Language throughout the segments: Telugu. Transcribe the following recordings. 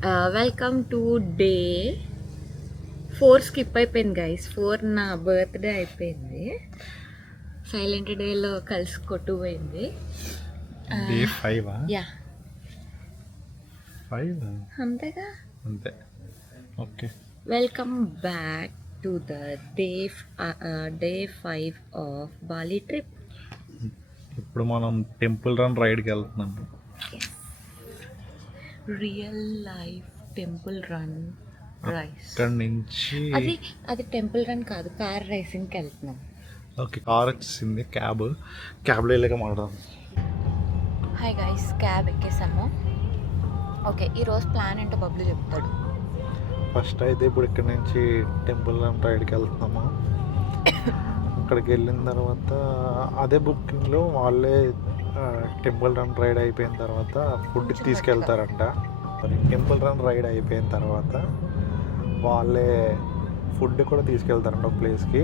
వెల్కమ్ టు డే 4 స్కిప్ అయిపోయింది గైస్. 4 నా బర్త్డే అయిపోయింది. సైలెంట్ డేలో కలిసి కొట్టుపోయింది. డే 5 యా 5 అంతేగా. అంతే. Okay, welcome back to the day 5 of Bali trip. ఇప్పుడు మనం టెంపుల్ రన్ రైడ్కి వెళ్తున్నాము. Real life temple Run race. ఇక్కడ నుంచి అది టెంపుల్ రన్ కాదు, కార్ రేసింగ్కి వెళ్తున్నాం. ఓకే, కార్ వచ్చింది. క్యాబ్లో వెళ్ళాక మాట్లాడదాం. హాయ్ గైస్, క్యాబ్ ఎక్కేసాము. ఓకే, ఈరోజు ప్లాన్ ఏంటో బబ్లు చెప్తాడు. ఫస్ట్ అయితే ఇప్పుడు ఇక్కడ నుంచి టెంపుల్ రన్ రైడ్కి వెళ్తున్నాము. అక్కడికి వెళ్ళిన తర్వాత అదే బుకింగ్లో వాళ్ళే టెంపుల్ రన్ రైడ్ అయిపోయిన తర్వాత ఫుడ్ తీసుకెళ్తారంట. టెంపుల్ రన్ రైడ్ అయిపోయిన తర్వాత వాళ్ళే ఫుడ్ కూడా తీసుకెళ్తారంట ఒక ప్లేస్కి.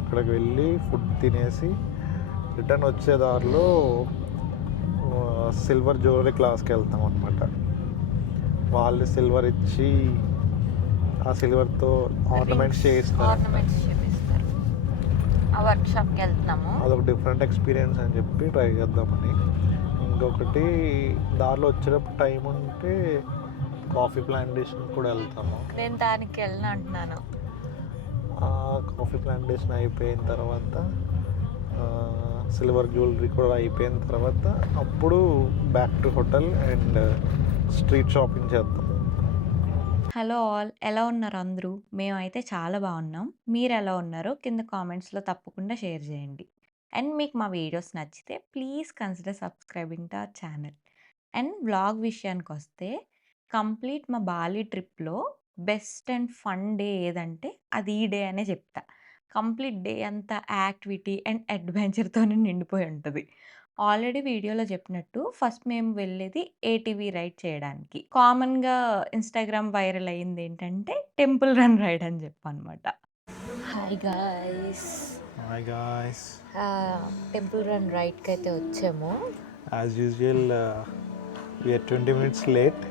అక్కడికి వెళ్ళి ఫుడ్ తినేసి రిటర్న్ వచ్చే దారిలో సిల్వర్ జ్యువెలరీ క్లాస్కి వెళ్తాం అనమాట. వాళ్ళు సిల్వర్ ఇచ్చి ఆ సిల్వర్తో ఆర్నమెంట్స్ చేయిస్తారు. ఆ వర్క్ షాప్కి వెళ్తున్నాము. అదొక డిఫరెంట్ ఎక్స్పీరియన్స్ అని చెప్పి ట్రై చేద్దామని. ఇంకొకటి దారిలో వచ్చేటప్పుడు టైం ఉంటే కాఫీ ప్లాంటేషన్ కూడా వెళ్తాము. నేను దానికి వెళ్ళిన అంటున్నాను. కాఫీ ప్లాంటేషన్ అయిపోయిన తర్వాత సిల్వర్ జ్యువెలరీ కూడా అయిపోయిన తర్వాత అప్పుడు back to hotel and street shopping చేద్దాం. హలో ఆల్, ఎలా ఉన్నారు అందరూ? మేమైతే చాలా బాగున్నాం. మీరు ఎలా ఉన్నారో కింద కామెంట్స్లో తప్పకుండా షేర్ చేయండి. అండ్ మీకు మా వీడియోస్ నచ్చితే please consider subscribing to our channel. And vlog విషయానికి వస్తే కంప్లీట్ మా బాలి ట్రిప్లో బెస్ట్ అండ్ ఫన్ డే ఏదంటే అది ఈ డే అనే చెప్తా. కంప్లీట్ డే అంతా యాక్టివిటీ అండ్ అడ్వెంచర్తోనే నిండిపోయి ఉంటుంది. ఆల్రెడీ వీడియోలో చెప్పినట్టు ఫస్ట్ మేము వెళ్ళేది ఏటీవీ రైడ్ చేయడానికి. కామన్గా ఇన్స్టాగ్రామ్ వైరల్ అయ్యింది ఏంటంటే టెంపుల్ రన్ రైడ్ అని చెప్పనమాట. హాయ్ గాయ్స్, టెంపుల్ రన్ రైడ్కి అయితే వచ్చాము. As usual we are 20 minutes late.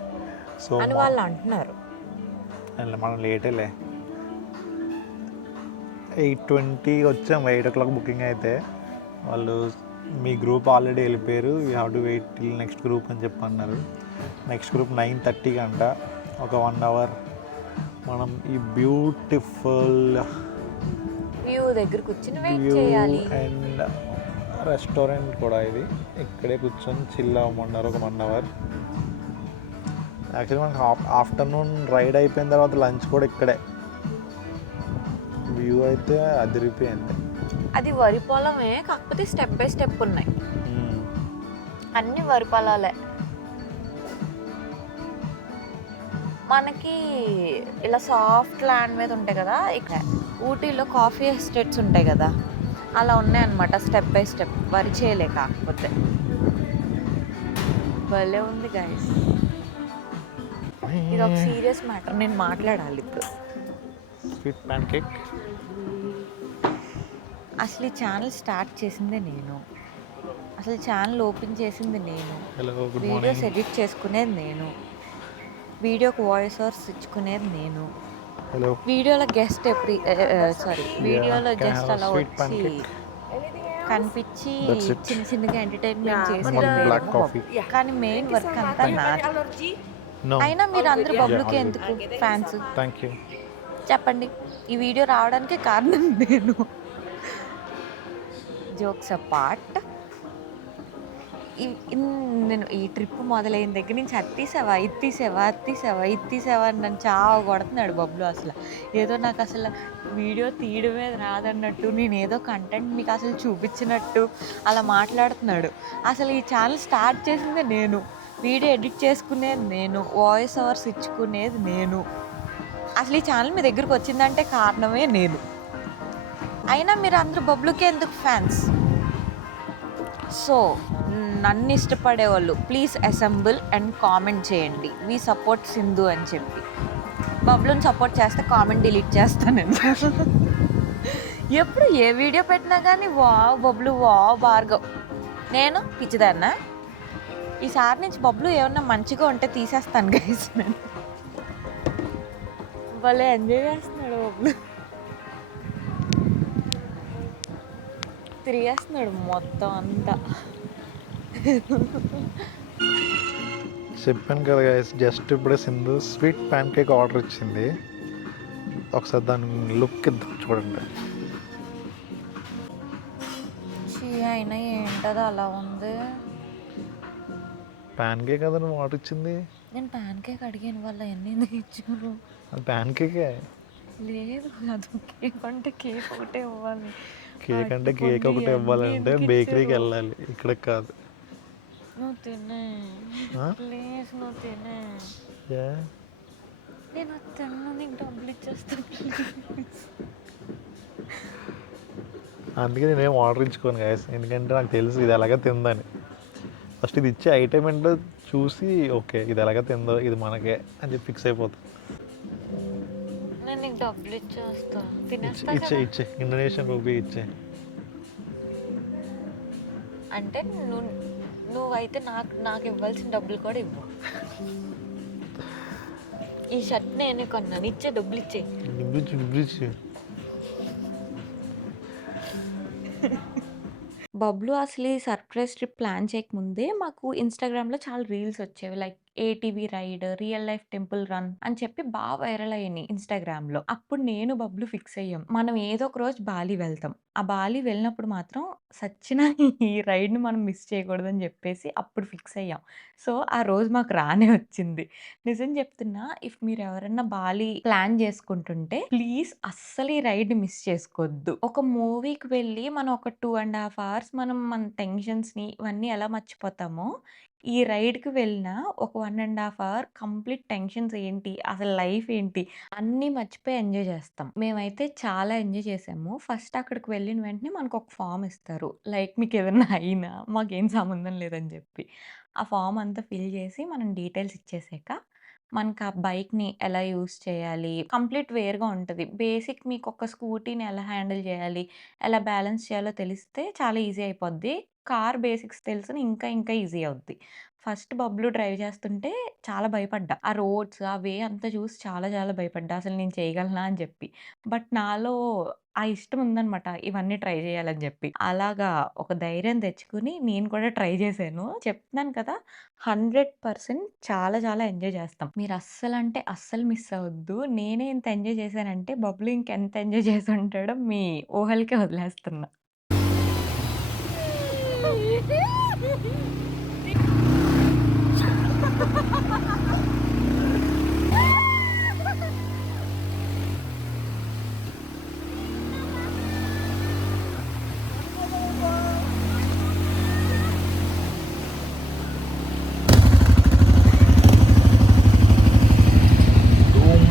So అని వాళ్ళు అంటున్నారు. మనం లేటేలే. 8:20 వచ్చాము. 8 o'clock బుకింగ్ అయితే వాళ్ళు మీ గ్రూప్ ఆల్రెడీ వెళ్ళిపోయారు, you have to wait till next group అని చెప్పి అన్నారు. నెక్స్ట్ గ్రూప్ 9:30 అంట. ఒక 1 hour మనం ఈ బ్యూటిఫుల్ వ్యూ దగ్గర కూర్చొని వెయిట్ చేయాలి. అండ్ రెస్టారెంట్ కూడా ఇది. ఇక్కడే కూర్చొని చిల్ అవ్వమన్నారు ఒక 1 hour. యాక్చువల్లీ మనకు ఆఫ్టర్నూన్ రైడ్ అయిపోయిన తర్వాత లంచ్ కూడా ఇక్కడే. వ్యూ అయితే అదిరిపోయింది. అది వరి పొలమే, కాకపోతే స్టెప్ బై స్టెప్ ఉన్నాయి. అన్ని వరి పొలాలే. మనకి ఇలా సాఫ్ట్ ల్యాండ్ మీద ఉంటాయి కదా, ఇక్కడ ఊటీలో కాఫీ ఎస్టేట్స్ ఉంటాయి కదా, అలా ఉన్నాయన్నమాట. స్టెప్ బై స్టెప్ వరి చేయలే, కాకపోతే భలే ఉంది గైస్. ఇది ఒక సీరియస్ మ్యాటర్, నేను మాట్లాడాలి ఇప్పుడు. Sweet pan cake. అసలు ఈ ఛానల్ స్టార్ట్ చేసిందే నేను, అసలు ఛానల్ ఓపెన్ చేసింది నేను, వీడియోస్ ఎడిట్ చేసుకునేది నేను, వీడియోకి వాయిస్ ఓవర్స్ ఇచ్చుకునేది నేను, వీడియోలో గెస్ట్ వీడియోలో జస్ట్ అలా వచ్చి కనిపించి చిన్న చిన్నగా ఎంటర్టైన్మెంట్ చేసి, కానీ మెయిన్ వర్క్ అంతా నాది. అయినా మీరు అందరూ బబ్లుకే ఎందుకు ఫ్యాన్స్ చెప్పండి. ఈ వీడియో రావడానికి కారణం నేను. జోక్స్ అపార్ట్, నేను ఈ ట్రిప్ మొదలైన దగ్గర నుంచి అది తీసావా అని నన్ను చావ కొడుతున్నాడు బబ్లు. అసలు ఏదో నాకు అసలు వీడియో తీయడమే రాదన్నట్టు, నేను ఏదో కంటెంట్ మీకు అసలు చూపించినట్టు అలా మాట్లాడుతున్నాడు. అసలు ఈ ఛానల్ స్టార్ట్ చేసిందే నేను, వీడియో ఎడిట్ చేసుకునేది నేను, వాయిస్ ఓవర్స్ ఇచ్చుకునేది నేను. అసలు ఈ ఛానల్ మీ దగ్గరికి వచ్చిందంటే కారణమే నేను. అయినా మీరు అందరూ బబ్లుకే ఎందుకు ఫ్యాన్స్? సో నన్ను ఇష్టపడేవాళ్ళు ప్లీజ్ అసెంబుల్ అండ్ కామెంట్ చేయండి, వీ సపోర్ట్ సింధు అని చెప్పి. బబ్లుని సపోర్ట్ చేస్తే కామెంట్ డిలీట్ చేస్తాను నేను. ఎప్పుడు ఏ వీడియో పెట్టినా కానీ వావ్ బబ్లు, వావ్ భార్గవ్. నేను పిచ్చిదాన్నా. ఈసారి నుంచి బబ్లు ఏమన్నా మంచిగా ఉంటే తీసేస్తాను గైస్ నేను. భలే ఎంజాయ్ చేస్తున్నాడు బబ్లు. తిరిగేస్తున్నాడు మొత్తం అంతా. చెప్పాను కదా గైస్, జస్ట్ ఇప్పుడే Sindhu sweet pan cake order ఇచ్చింది. ఒకసారి దాని లుక్ ఇద్దాం చూడండి. చీ అయినా ఏంటది అలా ఉంది. ప్యాన్ కేక్ కదా నువ్వు ఆర్డర్ ఇచ్చింది. నేను ప్యాన్ కేక్ అడిగాను, వాళ్ళు ఎన్ని ఎందుకు ఇచ్చారు? అది ప్యాన్ కేకే. లేదు, అది కేక్ అంటే కేక్ ఒకటే ఇవ్వాలి. కేక్ అంటే కేక్ ఒకటే ఇవ్వాలంటే బేకరీకి వెళ్ళాలి, ఇక్కడ కాదు. నువ్వు తినే ప్లీజ్, నువ్వు తినే. నేను తిన్నా, నీకు డబ్బులు ఇచ్చేస్తాను. అందుకే నేనేం ఆర్డర్ ఇచ్చుకోను గైస్, ఎందుకంటే నాకు తెలుసు ఇది ఎలాగ తిందని. ఫస్ట్ ఇది ఇచ్చే ఐటెం ఏంటో చూసి ఓకే ఇది ఎలాగ తిందో ఇది మనకే అని చెప్పి ఫిక్స్ అయిపోతుంది. నేను నీకు డబ్బులు ఇచ్చేస్తా, ఇచ్చే ఇండోనేషియన్ రూపీ ఇచ్చే. అంటే నువ్వైతే నాకు ఇవ్వాల్సిన డబ్బులు కూడా ఇవ్వు. ఈ షర్ట్ నేనే కొన్నాను, ఇచ్చే డబ్బులు ఇచ్చే. బబ్లు అసలు ఈ సర్ప్రైజ్ ట్రిప్ ప్లాన్ చేయకముందే మాకు ఇన్స్టాగ్రామ్లో చాలా రీల్స్ వచ్చేవి. Like ATV ride, real life temple run అని చెప్పి బాగా వైరల్ అయ్యాయి ఇన్స్టాగ్రామ్లో. అప్పుడు నేను బబ్లు ఫిక్స్ అయ్యాం, మనం ఏదో ఒక రోజు బాలి వెళ్తాం. ఆ బాలి వెళ్ళినప్పుడు మాత్రం సచ్చిన ఈ రైడ్ని మనం మిస్ చేయకూడదని చెప్పేసి అప్పుడు ఫిక్స్ అయ్యాం. సో ఆ రోజు మాకు రానే వచ్చింది. నిజం చెప్తున్నా, ఇఫ్ మీరు ఎవరన్నా బాలి ప్లాన్ చేసుకుంటుంటే ప్లీజ్ అస్సలు ఈ రైడ్ మిస్ చేసుకోవద్దు. ఒక మూవీకి వెళ్ళి మనం ఒక 2.5 hours మనం మన టెన్షన్స్ని ఇవన్నీ ఎలా మర్చిపోతామో, ఈ రైడ్కి వెళ్ళిన ఒక 1.5 hour కంప్లీట్ టెన్షన్స్ ఏంటి, అసలు లైఫ్ ఏంటి అన్నీ మర్చిపోయి ఎంజాయ్ చేస్తాం. మేమైతే చాలా ఎంజాయ్ చేసాము. ఫస్ట్ అక్కడికి వెళ్ళిన వెంటనే మనకు ఒక ఫామ్ ఇస్తారు, లైక్ మీకు ఏదన్నా అయినా మాకేం సంబంధం లేదని చెప్పి. ఆ ఫామ్ అంతా ఫిల్ చేసి మనం డీటెయిల్స్ ఇచ్చేసాక మనకు ఆ బైక్ని ఎలా యూస్ చేయాలి కంప్లీట్ వేర్గా ఉంటుంది. బేసిక్ మీకు ఒక స్కూటీని ఎలా హ్యాండిల్ చేయాలి, ఎలా బ్యాలెన్స్ చేయాలో తెలిస్తే చాలా ఈజీ అయిపోద్ది. కార్ బేసిక్స్ తెలిసిన ఇంకా ఇంకా ఈజీ అవుద్ది. ఫస్ట్ బబ్లు డ్రైవ్ చేస్తుంటే చాలా భయపడ్డా. ఆ రోడ్స్, ఆ వే అంతా చూసి చాలా చాలా భయపడ్డా. అసలు నేను చేయగలనా అని చెప్పి. బట్ నాలో ఆ ఇష్టం ఉందనమాట ఇవన్నీ ట్రై చేయాలని చెప్పి. అలాగా ఒక ధైర్యం తెచ్చుకొని నేను కూడా ట్రై చేశాను. చెప్తున్నాను కదా, 100% చాలా చాలా ఎంజాయ్ చేస్తాం. మీరు అస్సలంటే అస్సలు మిస్ అవ్వద్దు. నేనే ఇంత ఎంజాయ్ చేశానంటే బబ్లు ఇంకెంత ఎంజాయ్ చేసి ఉంటాడో మీ ఊహలకే వదిలేస్తున్నా.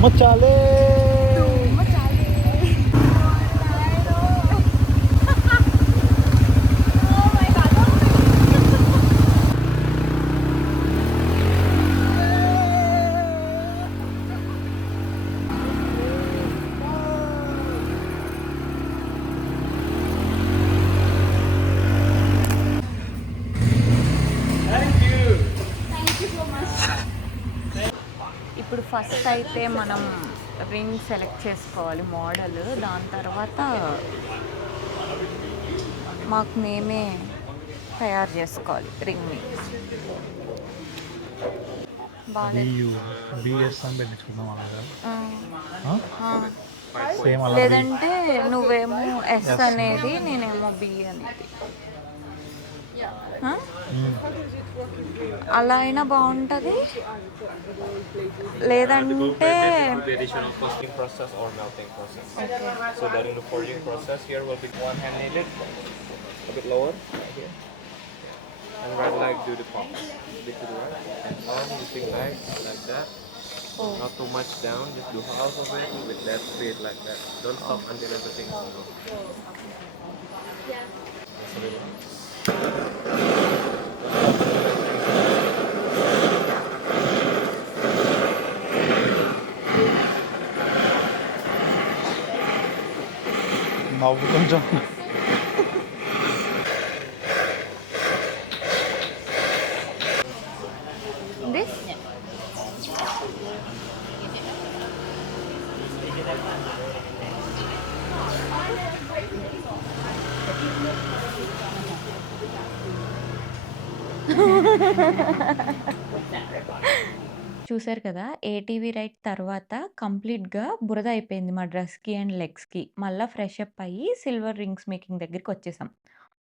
మచాలే ఇప్పుడు ఫస్ట్ అయితే మనం రింగ్ సెలెక్ట్ చేసుకోవాలి మోడల్. దాని తర్వాత మాకు మేమే తయారు చేసుకోవాలి రింగ్ని. లేదంటే నువ్వేమో ఎస్ అనేది, నేనేమో బి అనేది. అలా అయినా బాగుంటుంది. లేదంటే So during the forging process, here will be one hand needed, a bit lower, here, and right leg do the pump, bit to the right, and on using leg like that, not too much down, just do half of it with that speed like that. Don't stop until everything is done. Just a little. నవ్వు కొంచెం చూసారు కదా! ఏటీవీ రైడ్ తర్వాత కంప్లీట్‌గా బురద అయిపోయింది మా డ్రెస్‌కి అండ్ లెగ్స్‌కి. మళ్ళా ఫ్రెష్ అప్ అయ్యి సిల్వర్ రింగ్స్ మేకింగ్ దగ్గరికొచ్చేసాం.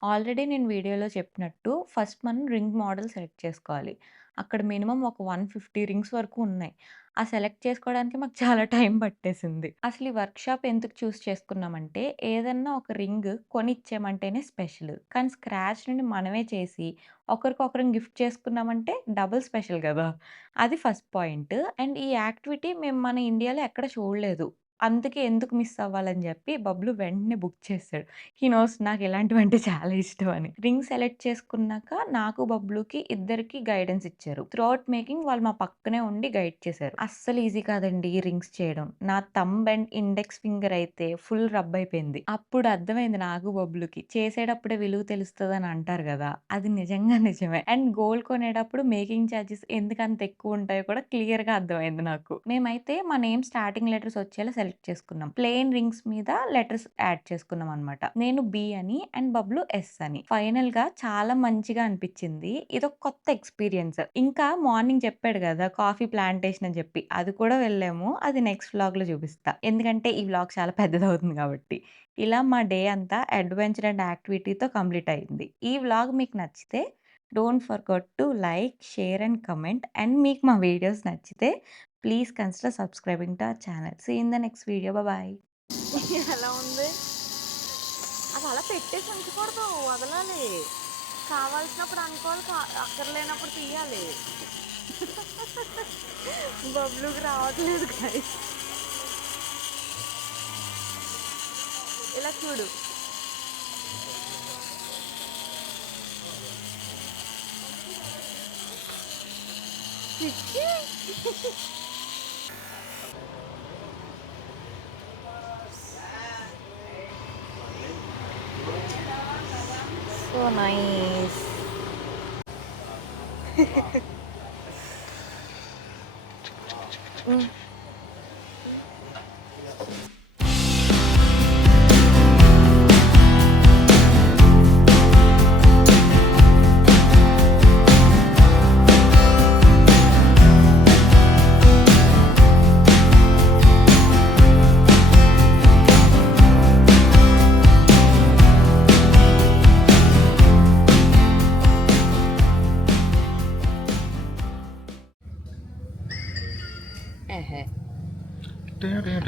ఆల్రెడీ నేను వీడియోలో చెప్పినట్టు ఫస్ట్ మనం రింగ్ మోడల్ సెలెక్ట్ చేసుకోవాలి. అక్కడ మినిమమ్ ఒక 150 రింగ్స్ వరకు ఉన్నాయి. ఆ సెలెక్ట్ చేసుకోవడానికి మాకు చాలా టైం పట్టేసింది. అసలు ఈ వర్క్‌షాప్ ఎందుకు చూస్ చేసుకున్నామంటే ఏదన్నా ఒక రింగ్ కొనిచ్చామంటేనే స్పెషల్. కానీ స్క్రాచ్ నుండి మనమే చేసి ఒకరికొకరం గిఫ్ట్ చేసుకున్నామంటే డబుల్ స్పెషల్ గదా! అది ఫస్ట్ పాయింట్. అండ్ ఈ యాక్టివిటీ మేము మన ఇండియాలో ఎక్కడ చూడలేదు. అందుకే ఎందుకు మిస్ అవ్వాలని జెప్పి బబ్లు వెంటనే బుక్ చేసాడు. హి నోస్ నాకు ఇలాంటివంటే చాలా ఇష్టం అని. రింగ్ సెలెక్ట్ చేసుకున్నాక నాకు, బబ్లుకి ఇద్దరికీ గైడెన్స్ ఇచ్చారు. త్రూఔట్ మేకింగ్ వాళ్ళు మా పక్కనే ఉండి గైడ్ చేశారు. అస్సలు ఈజీ కాదండి ఈ రింగ్స్ చేయడం. నా థంబ్ అండ్ ఇండెక్స్ ఫింగర్ అయితే ఫుల్ రబ్ అయిపోయింది. అప్పుడు అర్థమైంది నాకు, బబ్లుకి చేసేటప్పుడే విలువ తెలుస్తదని అంటారు గదా! అది నిజంగా నిజమే. అండ్ గోల్డ్ కొనేటప్పుడు మేకింగ్ చార్జెస్ ఎందుకంత ఎక్కువుంటాయో కూడా క్లియర్‌గా అర్థమైంది నాకు. మేమైతే మా నేమ్ స్టార్టింగ్ లెటర్స్ వచ్చేలా సెలెక్ట్ చేసుకున్నాం. ప్లెయిన్ రింగ్స్ మీద లెటర్స్ యాడ్ చేసుకున్నాం అన్నమాట. నేను బి అని అండ్ బబ్లు ఎస్ అని. ఫైనల్‌గా చాలా మంచిగా అనిపిచ్చింది. ఇదొక కొత్త ఎక్స్‌పీరియన్స్. ఇంకా మార్నింగ్ చెప్పాడు గదా! కాఫీ ప్లాంటేషన్ అని చెప్పి. అది కూడా వెళ్ళాము. అది నెక్స్ట్ వ్లాగ్‌లో చూపిస్తా. ఎందుకంటే ఈ వ్లాగ్ చాలా పెద్దదవుతుంది కాబట్టి. ఇలా మా డే అంతా అడ్వెంచర్ అండ్ యాక్టివిటీతో కంప్లీట్ అయింది. ఈ వ్లాగ్ మీకు నచ్చితే don't forget to like, share and comment. And మీకు మా వీడియోస్ నచ్చితే please consider subscribing to our channel. See you in the next video. Bye. ఎలా ఉంది? అది అలా పెట్టేసి ఉంచకూడదు, వదలాలి. కావాల్సినప్పుడు అనుకోవాలి, అక్కర్లేనప్పుడు తీయాలి. బబ్లుకి రావట్లేదు గైస్. ఇలా చూడు. పిచ్చి. So nice.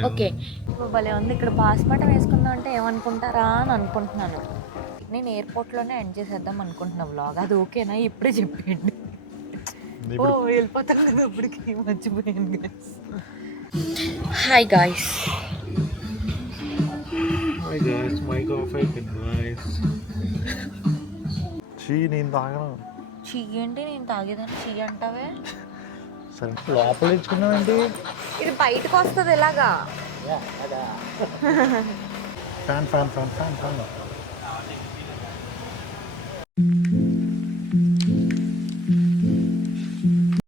ఓకే. భలే ఉంది. ఇక్కడ బాస్మటం వేసుకుందాం అంటే ఏమనుకుంటారా అని అనుకుంటున్నాను. నేను ఎయిర్‌పోర్ట్‌లోనే ఎండ్ చేసేద్దాం అనుకుంటున్నా వ్లాగ్. అది ఓకేనా? ఇప్పుడే చెప్పేయండి. వెళ్ళిపోతాం కదా అప్పటికి. మర్చిపోయాను guys. Hi guys. Hi guys, mic off అయిపోయింది గాయ్స్. నేను తాగను. ఏంటి నేను తాగేదాన్ని చీ అంటావే? సరే లోపల ఇచ్చుకున్నామండి. ఇది బయటకు వస్తుంది ఇలాగా. Fan fan fan fan fan